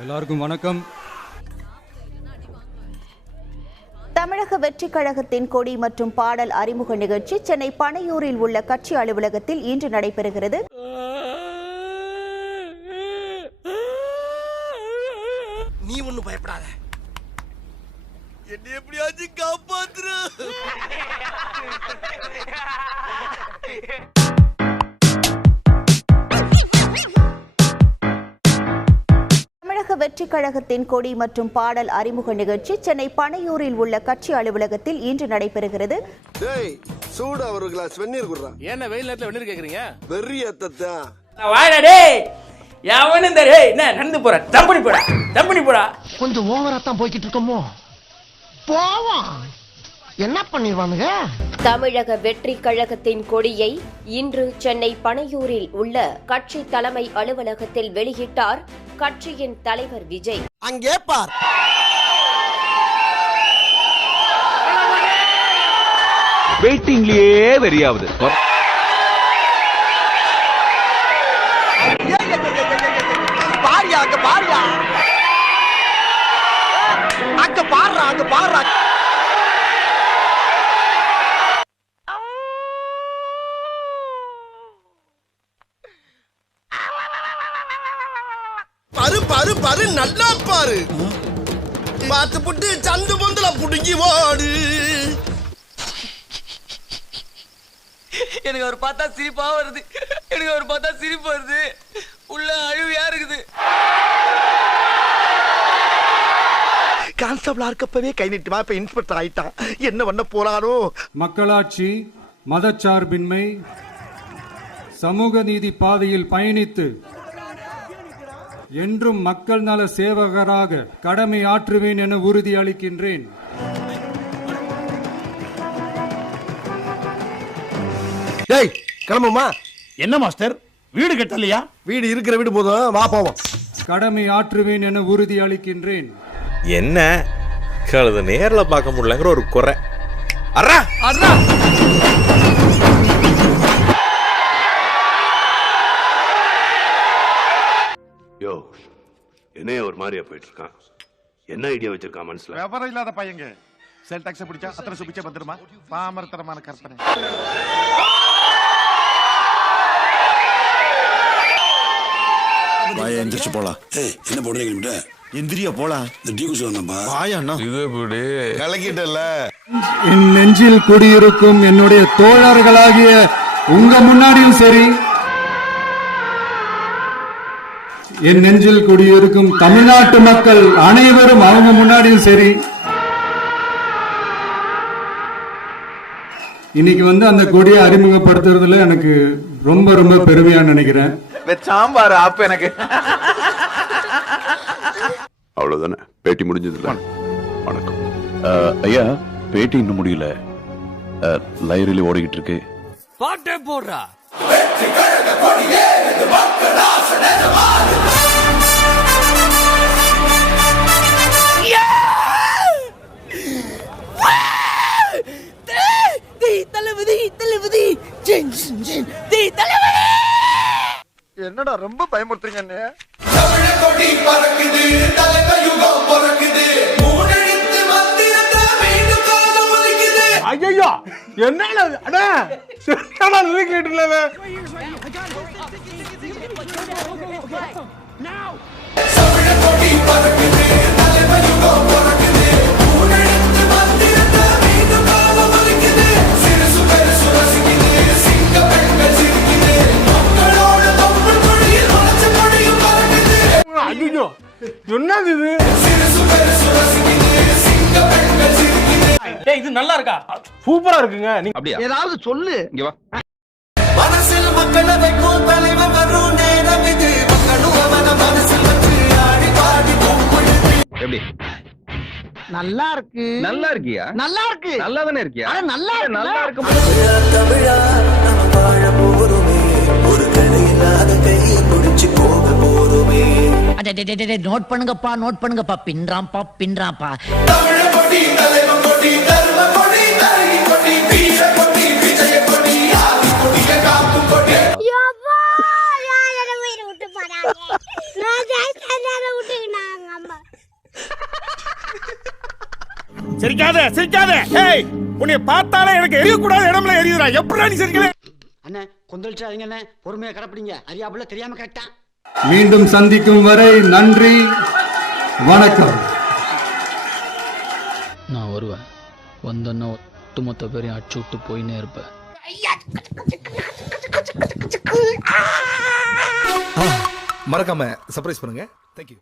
எல்லாருக்கும் வணக்கம். தமிழக வெற்றிக் கழகத்தின் கொடி மற்றும் பாடல் அறிமுக நிகழ்ச்சி சென்னை பனையூரில் உள்ள கட்சி அலுவலகத்தில் இன்று நடைபெறுகிறது. நீ ஒண்ணு பயப்படாத, என்ன எப்படியாச்சும் காப்பாத்துரு. தமிழக வெற்றிக் கழகத்தின் கொடி மற்றும் பாடல் அறிமுக நிகழ்ச்சி சென்னை பனையூரில் உள்ள கட்சி அலுவலகத்தில் இன்று நடைபெறுகிறது. சூடா ஒரு கிளாஸ் வெந்நீர் குடுறா. என்ன வெயில் நேரத்துல வெந்நீர் கேக்குறீங்க? வெறி அத்தத்தா வாடா டேய், எவனும் டேய் என்ன நடந்து போற? தம்பி போடா. கொஞ்சம் ஓவரா தான் போய்கிட்டு இருக்கோமோ, போவோம். என்ன பண்ணிடுவானுங்க? தமிழக வெற்றி கழகத்தின் கொடியை இன்று சென்னை பனையூரில் உள்ள கட்சி தலைமை அலுவலகத்தில் வெளியிட்டார் கட்சியின் தலைவர் விஜய். அங்கே பார், வெயிட்டிங்லயே வெறியாவது. பாரியா அங்க பாரியா, அங்க பாடுறா, அங்க பாடுறா. பாரு பாரு பாரு, நல்லா பாரு. பார்த்து புட்டு சந்து பொந்துல புடுங்கி ஓடு. எனக்கு அவர் பார்த்தா சிரிப்பா வருது, சிரிப்பு வருது, உள்ள அழுவியா இருக்குது. கான்ஸ்டபிளா இருக்கப்பவே கை நீட்டுமா, இப்ப இன்ஸ்பெக்டர் ஆயிட்டான். என்ன பண்ண போறானோ? மக்களாட்சி, மதச்சார்பின்மை, சமூக நீதி பாதையில் பயணித்து என்றும் மக்கள் நல சேவகராக கடமை ஆற்றுவேன் என உறுதி அளிக்கின்றேன். டேய் கிளம்புமா. என்ன மாஸ்டர், வீடு கட்டலையா? வீடு இருக்கிற வீடு போதும், வா போவோம். கடமை ஆற்றுவேன் என உறுதி அளிக்கின்றேன். என்ன கழுத நேர்ல பார்க்க முடியலங்கிற ஒரு குறை. அரா அரா யோ, என்னைய ஒரு மாதிரியா போயிட்டு இருக்கான். என்ன ஐடியா வச்சிருக்கான் மனசுல? விவரம் இல்லாத பையங்க. செல் டாக்ஸ் பிடிச்சா அத்தனை சுபிச்சா பத்திரமா. பாமரத்தனமான கற்பனை. எந்திரிச்சு போலாம். என்ன போடுறீங்க? எந்திரியா போலாம். இந்த டீ குடிச்சோம்ப்பா. வாயண்ணா இது இப்படி கலக்கிட்டல. என் நெஞ்சில் குடியிருக்கும் என்னுடைய தோழர்களாகிய உங்க முன்னாடியும் சரி, என் நெஞ்சில் குடியிருக்கும் தமிழ்நாட்டு மக்கள் அனைவரும் அவங்க முன்னாடியும் சரி, இன்னைக்கு அந்த கொடியை அறிமுகப்படுத்துறதுல எனக்கு ரொம்ப ரொம்ப பெருமையா நினைக்கிறேன். சாம்பார் அப்ப எனக்கு அவ்வளவுதானே, பேட்டி முடிஞ்சதுல. வணக்கம் ஐயா. பேட்டி இன்னும் முடியல, லைப்ரரியில ஓடிக்கிட்டு இருக்கு. பாட்டே போடுறா. என்னடா ரொம்ப பயமுறுத்துறீங்க என்ன? ஐயோ என்ன அடா கேட்டுல. ஐயோ என்னது இது? இது நல்லா இருக்கா? சூப்பரா இருக்குங்க. நீங்க அப்படியா? ஏதாவது சொல்லு. இங்க வா. மனசில் மக்களை வைக்கும் தலைவர் வரும் நேரம் இது. மக்களும் அவன மனசில் வச்சு ஆடி பாடி கும்பிடுது. எப்படி? நல்லா இருக்கு. நல்லா இருக்கியா? நல்லா இருக்கு. நல்லா தானே இருக்கியா? நல்லா நல்லா இருக்கும். தமிழா நம்ம வாழ போறோமே, ஒரு கடை இல்லாத கையை பிடிச்சு போக போறோமே. நோட் பண்ணுங்கப்பா. பின்றாம்பா. தமிழ கொடி, தலைவன் கொடி, தர்ம கொடி, தரணி கொடி, வீர கொடி, விஜய கொடி, ஆதி கொடிய காக்கும் கொடி. யோப்பா, யாரை விட்டு போறாங்க? நான் விட்டுக்கினா சிரிக்காத சிரிக்காத. ஏய் உன்னை பார்த்தாலே எனக்கு எரியக்கூடாத இடம்ல எரியுதுடா. எப்படா நீ சிரிக்கல? அண்ணே கொந்தளிச்சாதீங்க அண்ணே, பொறுமையா கடப்பிடிங்க. அறியாப்புல தெரியாம கரெக்டா. மீண்டும் சந்திக்கும் வரை நன்றி, வணக்கம். நான் வருவேன், வந்தன்னா ஒட்டுமொத்த பேரையும் அடிச்சு விட்டு போயினே இருப்பேன். மறக்காம சர்ப்ரைஸ் பண்ணுங்க. தேங்க்யூ.